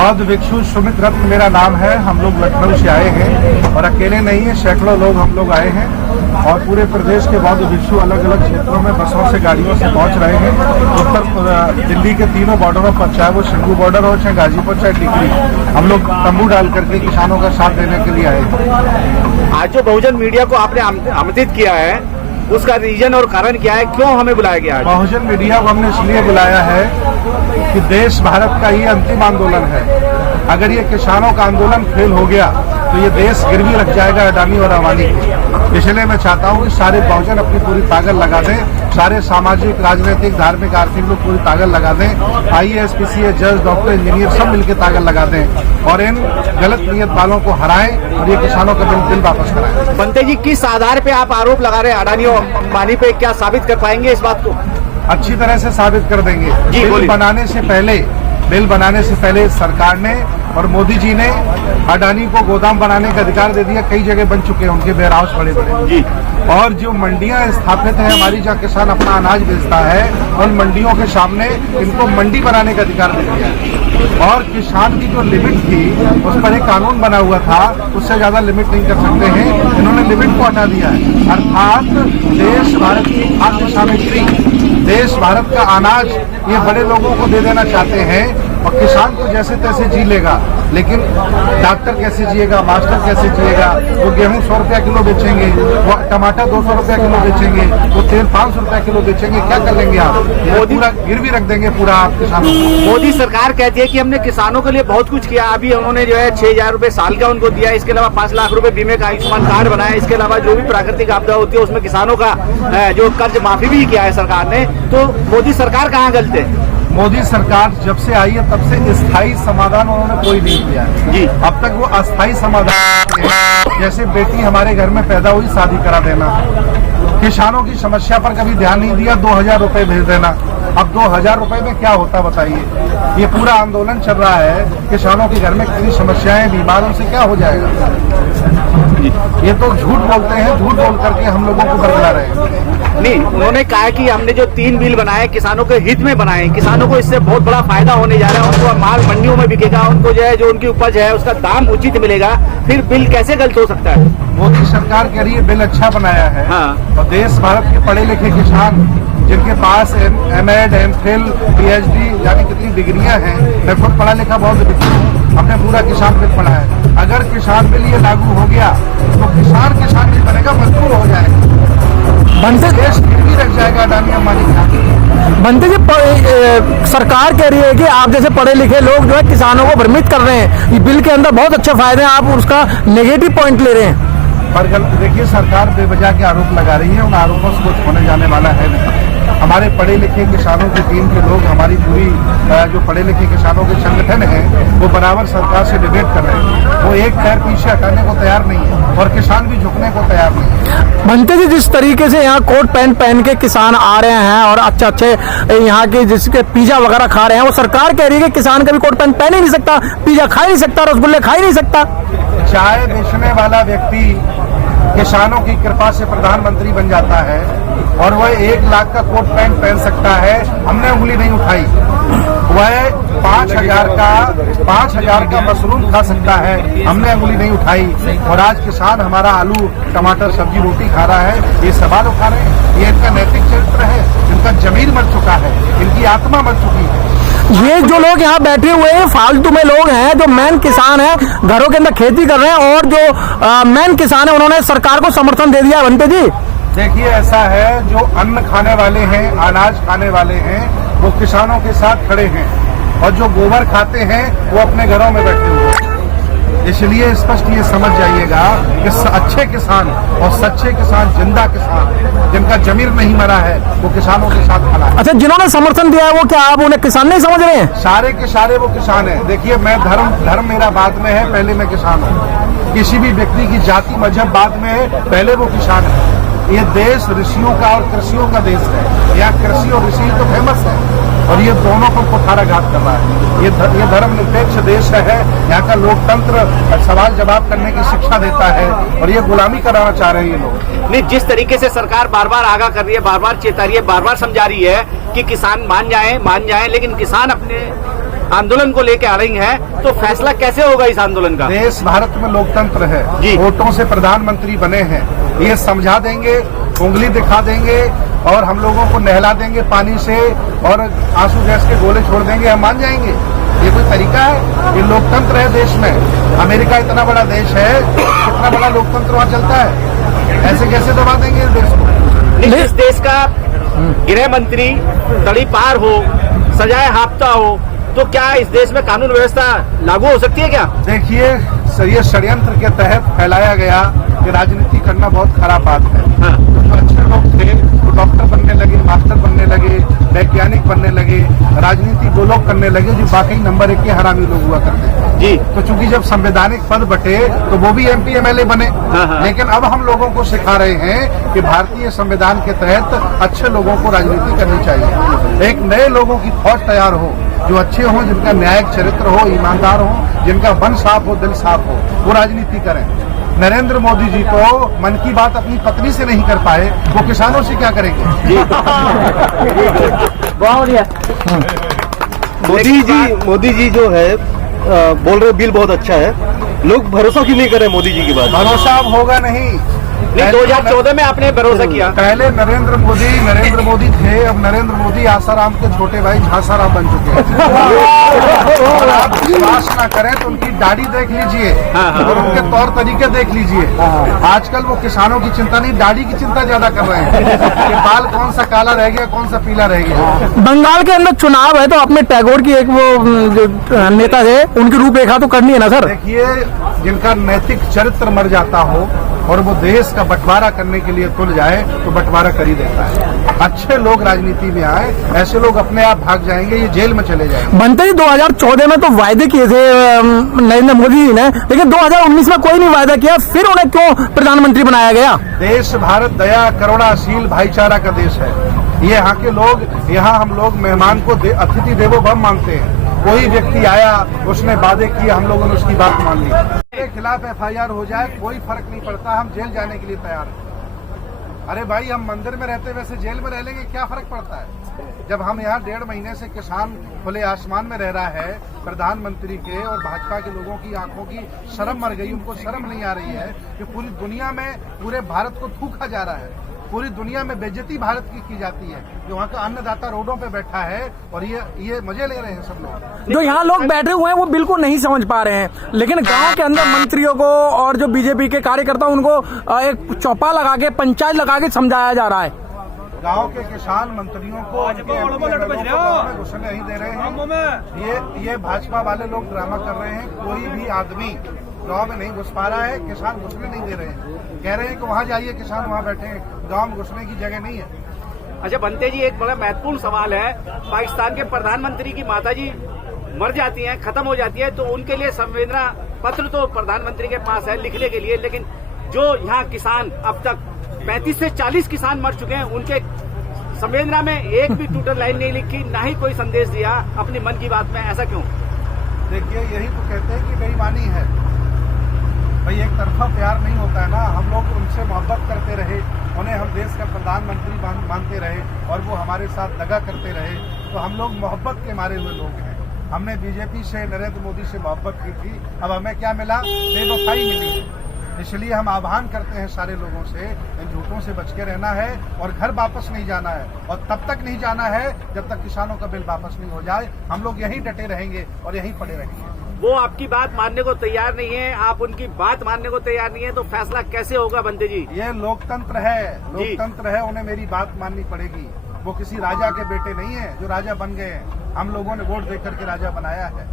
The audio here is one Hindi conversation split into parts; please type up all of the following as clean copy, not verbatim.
बौद्ध भिक्षु सुमित रत्न मेरा नाम है। हम लोग लखनऊ से आए हैं और अकेले नहीं है, सैकड़ों लोग हम लोग आए हैं और पूरे प्रदेश के बौद्ध भिक्षु अलग अलग क्षेत्रों में बसों से गाड़ियों से पहुंच रहे हैं। उत्तर दिल्ली के तीनों बॉर्डरों पर, चाहे वो शंभू बॉर्डर हो, चाहे गाजीपुर, चाहे टिकरी, हम लोग तंबू डाल करके किसानों का साथ देने के लिए आए हैं। आज जो बहुजन मीडिया को आपने आमंत्रित किया है, उसका रीजन और कारण क्या है, क्यों हमें बुलाया गया है? बहुजन मीडिया को हमने इसलिए बुलाया है कि देश भारत का ये अंतिम आंदोलन है। अगर ये किसानों का आंदोलन फेल हो गया तो ये देश गिरवी रख जाएगा अडानी और अंबानी को। इसलिए मैं चाहता हूँ कि सारे बहुजन अपनी पूरी ताकत लगा दें, सारे सामाजिक, राजनीतिक, धार्मिक, आर्थिक लोग पूरी ताकत लगा दें, IAS, PCS, जज, डॉक्टर, इंजीनियर सब मिलकर ताकत लगा दें और इन गलत नियत वालों को हराएं और ये किसानों का बिल वापस कराएं। बनते जी, किस आधार पे आप आरोप लगा रहे हैं अडानी और अंबानी पे? क्या साबित कर पाएंगे इस बात को? अच्छी तरह से साबित कर देंगे। बिल बनाने से पहले सरकार ने और मोदी जी ने अडानी को गोदाम बनाने का अधिकार दे दिया। कई जगह बन चुके हैं उनके वेयर हाउस बड़े बड़े। और जो मंडियां स्थापित है हमारी, जहाँ किसान अपना अनाज बेचता है, उन मंडियों के सामने इनको मंडी बनाने का अधिकार दे दिया। और किसान की जो लिमिट थी उस पर एक कानून बना हुआ था, उससे ज्यादा लिमिट नहीं कर सकते हैं, इन्होंने लिमिट को हटा दिया है। अर्थात देश भारत की खाद्य सामग्री, देश भारत का अनाज ये बड़े लोगों को दे देना चाहते हैं और किसान तो जैसे तैसे जी लेगा, लेकिन डॉक्टर कैसे जिएगा, मास्टर कैसे जिएगा? वो गेहूं 100 रुपया किलो बेचेंगे, वो टमाटर 200 रुपया किलो बेचेंगे, वो तेल 500 रुपया किलो बेचेंगे, क्या कर लेंगे आप? पूरा गिरवी रख देंगे पूरा आप किसानों को। मोदी सरकार कहती है कि हमने किसानों के लिए बहुत कुछ किया। अभी उन्होंने जो है 6,000 रुपए साल का उनको दिया, इसके अलावा 5 लाख रुपए बीमे का आयुष्मान कार्ड बनाया, इसके अलावा जो भी प्राकृतिक आपदा होती है उसमें किसानों का जो कर्ज माफी भी किया है सरकार ने। तो मोदी सरकार कहाँ गलत है? मोदी सरकार जब से आई है तब से स्थायी समाधान उन्होंने कोई नहीं किया है जी। अब तक वो अस्थायी समाधान, जैसे बेटी हमारे घर में पैदा हुई शादी करा देना, किसानों की समस्या पर कभी ध्यान नहीं दिया, 2000 रुपए भेज देना। अब 2000 रुपए में क्या होता बताइए? ये पूरा आंदोलन चल रहा है, किसानों के घर में कितनी समस्याएं, बीमार, उनसे क्या हो जाएगा? ये तो झूठ बोलते हैं, झूठ बोल करके हम लोगों को बरगला रहे हैं। नहीं, उन्होंने कहा कि हमने जो 3 बिल बनाए किसानों के हित में बनाए, किसानों को इससे बहुत बड़ा फायदा होने जा रहा है, उनको माल मंडियों में बिकेगा, उनको जो है जो उनकी उपज है उसका दाम उचित मिलेगा। फिर बिल कैसे गलत हो सकता है? मोदी सरकार कह रही है बिल अच्छा बनाया है। हाँ। और देश भारत के पढ़े लिखे किसान जिनके पास MAd, MPhil, PhD यानी कितनी डिग्रियां हैं, मैं खुद पढ़ा लिखा बहुत भिक्षु हूँ, हमने पूरा किसान बिल पढ़ा है। अगर किसान बिल ये लागू हो गया तो किसान नहीं बनेगा, मजदूर हो जाएगा, बनते देश गिरवी रख जाएगा अडानी अंबानी का। बनते जी, सरकार कह रही है कि आप जैसे पढ़े लिखे लोग जो है किसानों को भ्रमित कर रहे हैं, ये बिल के अंदर बहुत अच्छे फायदे हैं, आप उसका नेगेटिव पॉइंट ले रहे हैं। पर देखिए, सरकार बेवजह के आरोप लगा रही है, उन आरोपों से कुछ होने जाने वाला है नहीं। हमारे पढ़े लिखे किसानों की टीम के लोग, हमारी पूरी जो पढ़े लिखे किसानों के संगठन हैं, वो बराबर सरकार से डिबेट कर रहे हैं। वो एक पैर पीछे हटाने को तैयार नहीं है और किसान भी झुकने को तैयार नहीं है। बनते जी, जिस तरीके से यहाँ कोट पैंट पहन के किसान आ रहे हैं और अच्छे यहाँ के जिसके पिज्जा वगैरह खा रहे हैं, वो सरकार कह रही है कि किसान कभी कोट पैंट पहन ही नहीं सकता, पिज्जा खा ही नहीं सकता, रसगुल्ले खा ही नहीं सकता। चाय बेचने वाला व्यक्ति किसानों की कृपा से प्रधानमंत्री बन जाता है और वह 1 लाख का कोट पैंट पहन सकता है, हमने उंगली नहीं उठाई। वह 5,000 का मशरूम खा सकता है, हमने उंगली नहीं उठाई। और आज किसान हमारा आलू, टमाटर, सब्जी, रोटी खा रहा है, ये सवाल उठा रहे हैं। ये इनका नैतिक चरित्र है, इनका जमीर मर चुका है, इनकी आत्मा मर चुकी है। ये जो लोग यहाँ बैठे हुए हैं फालतू में लोग हैं, जो मेन किसान हैं, घरों के अंदर खेती कर रहे हैं, और जो मेन किसान है उन्होंने सरकार को समर्थन दे दिया। बनते जी, देखिए, ऐसा है, जो अन्न खाने वाले हैं, अनाज खाने वाले हैं, वो किसानों के साथ खड़े हैं, और जो गोबर खाते हैं वो अपने घरों में बैठे हुए हैं। इसलिए स्पष्ट ये समझ जाइएगा कि अच्छे किसान और सच्चे किसान, जिंदा किसान, जिनका जमीर नहीं मरा है, वो किसानों के साथ खड़ा है। अच्छा, जिन्होंने समर्थन दिया है वो क्या आप उन्हें किसान नहीं समझ रहे हैं? सारे के सारे वो किसान हैं। देखिए, मैं धर्म मेरा बाद में है, पहले मैं किसान हूँ। किसी भी व्यक्ति की जाति मजहब बाद में है, पहले वो किसान है। ये देश ऋषियों का और कृषियों का देश है। यहाँ कृषि और ऋषि तो फेमस है और ये दोनों पर कुठाराघात कर रहा है। ये धर्मनिरपेक्ष देश है। यहाँ का लोकतंत्र सवाल जवाब करने की शिक्षा देता है और ये गुलामी कराना चाह रहे हैं ये लोग। नहीं, जिस तरीके से सरकार बार बार आगाह कर रही है, बार बार चेता रही है, बार बार समझा रही है कि किसान मान जाएं, लेकिन किसान अपने आंदोलन को लेके आ रही हैं, तो फैसला कैसे होगा इस आंदोलन का? देश भारत में लोकतंत्र है, जी। वोटों से प्रधानमंत्री बने हैं, ये समझा देंगे, उंगली दिखा देंगे और हम लोगों को नहला देंगे पानी से और आंसू गैस के गोले छोड़ देंगे, हम मान जाएंगे? ये कोई तरीका है? ये लोकतंत्र है देश में। अमेरिका इतना बड़ा देश है, कितना बड़ा लोकतंत्र वहाँ चलता है, ऐसे कैसे दबा देंगे इस देश को? इस देश का गृह मंत्री तड़ी पार हो, सजाए हाफता हो, तो क्या इस देश में कानून व्यवस्था लागू हो सकती है क्या? देखिए, ये षड्यंत्र के तहत फैलाया गया कि राजनीति करना बहुत खराब बात है। हाँ। जो अच्छे लोग थे वो डॉक्टर बनने लगे, मास्टर बनने लगे, वैज्ञानिक बनने लगे, राजनीति वो लोग करने लगे जो वाकई नंबर 1 के हरामी लोग हुआ करते थे। जी। तो चूंकि जब संवैधानिक पद बटे तो वो भी MP MLA बने। हाँ। लेकिन अब हम लोगों को सिखा रहे हैं कि भारतीय संविधान के तहत अच्छे लोगों को राजनीति करनी चाहिए। एक नए लोगों की फौज तैयार हो जो अच्छे हों, जिनका न्यायिक चरित्र हो, ईमानदार हो, जिनका मन साफ हो, दिल साफ हो, वो राजनीति करें। नरेंद्र मोदी जी तो मन की बात अपनी पत्नी से नहीं कर पाए, वो किसानों से क्या करेंगे? मोदी जी जो है बोल रहे बिल बहुत अच्छा है, लोग भरोसा क्यों नहीं कर रहे मोदी जी की बात? भरोसा अब होगा नहीं। 2014 में आपने भरोसा किया। पहले नरेंद्र मोदी थे, अब नरेंद्र मोदी आसाराम के छोटे भाई झांसाराम बन चुके हैं। और आप विश्वास ना करें तो उनकी दाढ़ी देख लीजिए और उनके तौर तरीके देख लीजिए। आजकल वो किसानों की चिंता नहीं, दाढ़ी की चिंता ज्यादा कर रहे हैं कि बाल कौन सा काला रह गया, कौन सा पीला रह गया। बंगाल के अंदर चुनाव है तो अपने टैगोर की एक वो जो नेता थे उनकी रूपरेखा तो करनी है ना सर? देखिए, जिनका नैतिक चरित्र मर जाता हो और वो देश का बंटवारा करने के लिए तुल जाए तो बंटवारा कर ही देता है। अच्छे लोग राजनीति में आए, ऐसे लोग अपने आप भाग जाएंगे, ये जेल में चले जाएंगे। बनते ही 2014 में तो वायदे किए थे नरेंद्र मोदी जी ने, लेकिन 2019 में कोई नहीं वायदा किया, फिर उन्हें क्यों प्रधानमंत्री बनाया गया? देश भारत दया, करुणाशील, भाईचारा का देश है। ये यहाँ के लोग, यहाँ हम लोग मेहमान को अतिथि देवो भव मानते हैं। कोई व्यक्ति आया, उसने वादे किए, हम लोगों ने उसकी बात मान ली। के खिलाफ FIR हो जाए कोई फर्क नहीं पड़ता, हम जेल जाने के लिए तैयार हैं। अरे भाई, हम मंदिर में रहते वैसे जेल में रह लेंगे, क्या फर्क पड़ता है? जब हम यहाँ 1.5 महीने से किसान खुले आसमान में रह रहा है, प्रधानमंत्री के और भाजपा के लोगों की आंखों की शर्म मर गई, उनको शर्म नहीं आ रही है कि पूरी दुनिया में पूरे भारत को थूका जा रहा है, पूरी दुनिया में बेइज्जती भारत की जाती है, जो वहाँ का अन्नदाता रोडों पे बैठा है और ये मजे ले रहे हैं सब लोग। जो यहाँ लोग बैठे हुए हैं वो बिल्कुल नहीं समझ पा रहे हैं, लेकिन गांव के अंदर मंत्रियों को और जो बीजेपी के कार्यकर्ता उनको एक चौपा लगा के, पंचायत लगा के समझाया जा रहा है। गांव के किसान मंत्रियों को घुसने नहीं दे रहे हैं। ये भाजपा वाले लोग ड्रामा कर रहे हैं। कोई भी आदमी गांव में नहीं घुस पा रहा है, किसान घुसने नहीं दे रहे हैं। कह रहे हैं कि वहां जाइए, किसान वहां बैठे हैं, गांव में घुसने की जगह नहीं है। अच्छा बनते जी, एक बड़ा महत्वपूर्ण सवाल है, पाकिस्तान के प्रधानमंत्री की माताजी मर जाती हैं, खत्म हो जाती है, तो उनके लिए संवेदना पत्र तो प्रधानमंत्री के पास है लिखने के लिए, लेकिन जो यहाँ किसान अब तक 35 से 40 किसान मर चुके हैं, उनके संवेदना में एक भी टूटर लाइन नहीं लिखी, ना ही कोई संदेश दिया अपनी मन की बात में, ऐसा क्यों? देखिए, यही तो कहते हैं कि बेईमानी है भाई, एक तरफा प्यार नहीं होता है ना। हम लोग उनसे मोहब्बत करते रहे, उन्हें हम देश का प्रधानमंत्री मानते रहे और वो हमारे साथ दगा करते रहे, तो हम लोग मोहब्बत के मारे हुए लोग हैं। हमने बीजेपी से, नरेंद्र मोदी से मोहब्बत की थी, अब हमें क्या मिला? बेवफाई मिली है। इसलिए हम आह्वान करते हैं सारे लोगों से, इन झूठों से बच के रहना है और घर वापस नहीं जाना है, और तब तक नहीं जाना है जब तक किसानों का बिल वापस नहीं हो जाए। हम लोग यहीं डटे रहेंगे और यहीं पड़े रहेंगे। वो आपकी बात मानने को तैयार नहीं है, आप उनकी बात मानने को तैयार नहीं है, तो फैसला कैसे होगा बनते जी? ये लोकतंत्र है, लोकतंत्र है, उन्हें मेरी बात माननी पड़ेगी। वो किसी राजा के बेटे नहीं है जो राजा बन गए हैं। हम लोगों ने वोट देकर के राजा बनाया है,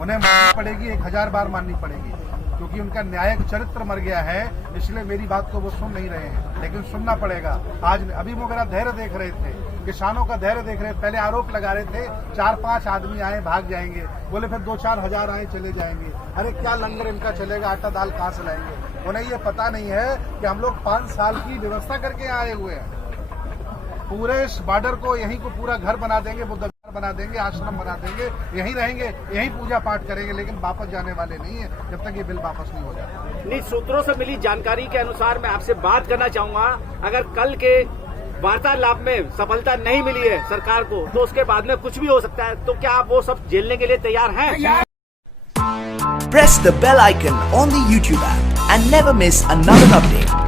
उन्हें माननी पड़ेगी, 1000 बार माननी पड़ेगी, क्योंकि उनका न्यायिक चरित्र मर गया है। इसलिए मेरी बात को वो सुन नहीं रहे हैं, लेकिन सुनना पड़ेगा। आज अभी वो मेरा धैर्य देख रहे थे, किसानों का धैर्य देख रहे थे। पहले आरोप लगा रहे थे 4-5 आदमी आए भाग जाएंगे, बोले फिर 2-4 हजार आए चले जाएंगे। अरे क्या लंगर इनका चलेगा, आटा दाल कहाँ से लाएंगे? उन्हें ये पता नहीं है कि हम लोग 5 साल की व्यवस्था करके आए हुए हैं। पूरे इस बॉर्डर को यहीं को पूरा घर बना देंगे, बुद्ध घर बना देंगे, आश्रम बना देंगे, यहीं रहेंगे, यहीं पूजा पाठ करेंगे, लेकिन वापस जाने वाले नहीं है जब तक ये बिल वापस नहीं हो जाता। निज सूत्रों से मिली जानकारी के अनुसार मैं आपसे बात करना चाहूंगा, अगर कल के वार्तालाप में सफलता नहीं मिली है सरकार को, तो उसके बाद में कुछ भी हो सकता है। तो क्या आप वो सब झेलने के लिए तैयार हैं? Press the bell icon on the YouTube app and never miss another update.